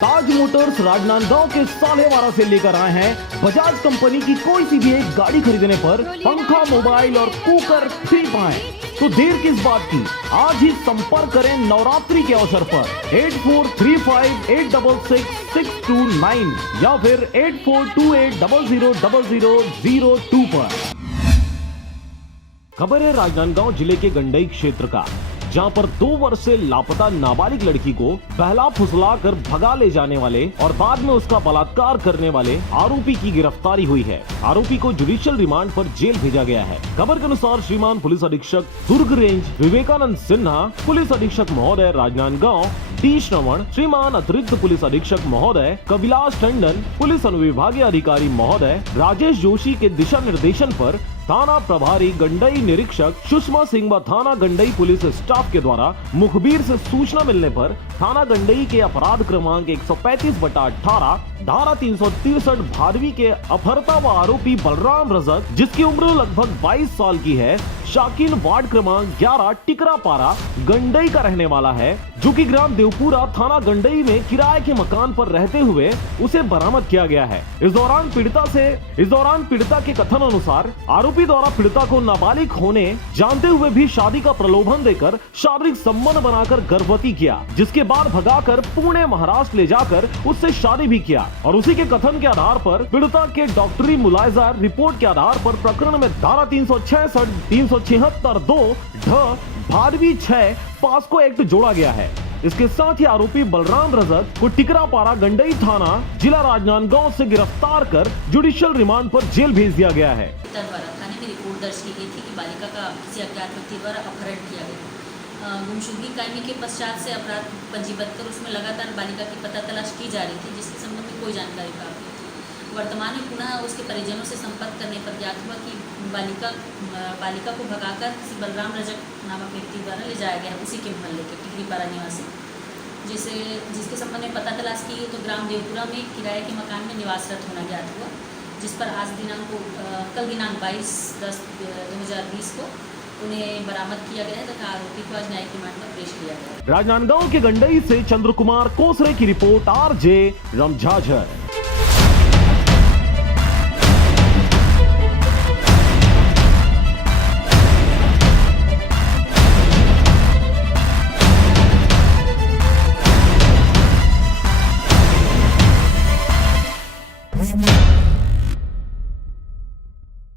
ताज Motors Rajnandgaon के सालेवाड़ा से लेकर आए हैं बजाज कंपनी की कोई सी भी एक गाड़ी खरीदने पर पंखा, मोबाइल और कुकर फ्री पाएं। तो देर किस बात की, आज ही संपर्क करें नवरात्रि के अवसर पर 8435866629 या फिर 8428000002 पर। खबर है राजनांदगांव जिले के गंडई क्षेत्र का, जहां पर 2 वर्ष से लापता नाबालिग लड़की को बहला फुसला कर भगा ले जाने वाले और बाद में उसका बलात्कार करने वाले आरोपी की गिरफ्तारी हुई है। आरोपी को जुडिशियल रिमांड पर जेल भेजा गया है। खबर के अनुसार श्रीमान पुलिस अधीक्षक दुर्ग रेंज विवेकानंद सिन्हा, पुलिस अधीक्षक महोदय राजनांदगांव डी श्रवण, श्रीमान अतिरिक्त पुलिस अधीक्षक महोदय कविलास टंडन, पुलिस अनुविभागीय अधिकारी महोदय राजेश जोशी के दिशा निर्देशन पर थाना प्रभारी गंडई निरीक्षक सुषमा सिंह व थाना गंडई पुलिस स्टाफ के द्वारा मुखबिर से सूचना मिलने पर थाना गंडई के अपराध क्रमांक 135/18 धारा 363 भादवी के अपहर्ता व आरोपी बलराम रजक, जिसकी उम्र लगभग 22 साल की है, शाकिन वार्ड क्रमांक 11 टिकरापारा गंडई का रहने वाला है, जो कि ग्राम देवपुरा थाना गंडई में किराए के मकान पर रहते हुए उसे बरामद किया गया है। इस दौरान पीड़िता के कथन अनुसार आरोपी द्वारा पीड़िता को नाबालिग होने जानते हुए भी शादी का प्रलोभन देकर शारीरिक संबंध बनाकर गर्भवती किया, जिसके बाद भगाकर पुणे महाराष्ट्र ले जाकर उससे शादी भी किया। और उसी के कथन के आधार पर पीड़िता के डॉक्टरी मुलायजा रिपोर्ट के आधार पर प्रकरण में धारा 366, 376(2) भादवी 6 पास्को एक्ट जोड़ा गया है। इसके साथ ही आरोपी बलराम रजक को टिकरापारा गंडई थाना जिला राजनांदगांव से गिरफ्तार कर जुडिशियल रिमांड पर जेल भेज दिया गया है। थाने में रिपोर्ट दर्ज की गई थी कि बालिका का किसी अज्ञात व्यक्ति द्वारा अपहरण किया गया। गुमशुदगी कायमी के पश्चात से अपराध पंजीबद्ध कर उसमें लगातार बालिका की पता तलाश की जा रही थी, जिसके संबंध में कोई जानकारी प्राप्त नहीं थी। वर्तमान में पुनः उसके परिजनों से संपर्क करने पर ज्ञात हुआ कि बालिका को भगाकर किसी बलराम रजक नामक व्यक्ति द्वारा ले जाया गया, उसी के मोहल्ले के टिकरीपारा निवासी, जिसके संबंध में पता तलाश की तो ग्राम देवपुरा में किराए के मकान में निवासरत होना ज्ञात हुआ, जिस पर आज कल दिनांक 22/10/2020 को उन्हें बरामद किया गया है तथा आरोपी को आज न्यायिक रिमांड पर पेश किया गया है। राजनांदगांव के गंडई से चंद्र कुमार कोसरे की रिपोर्ट, RJ रमझाझर।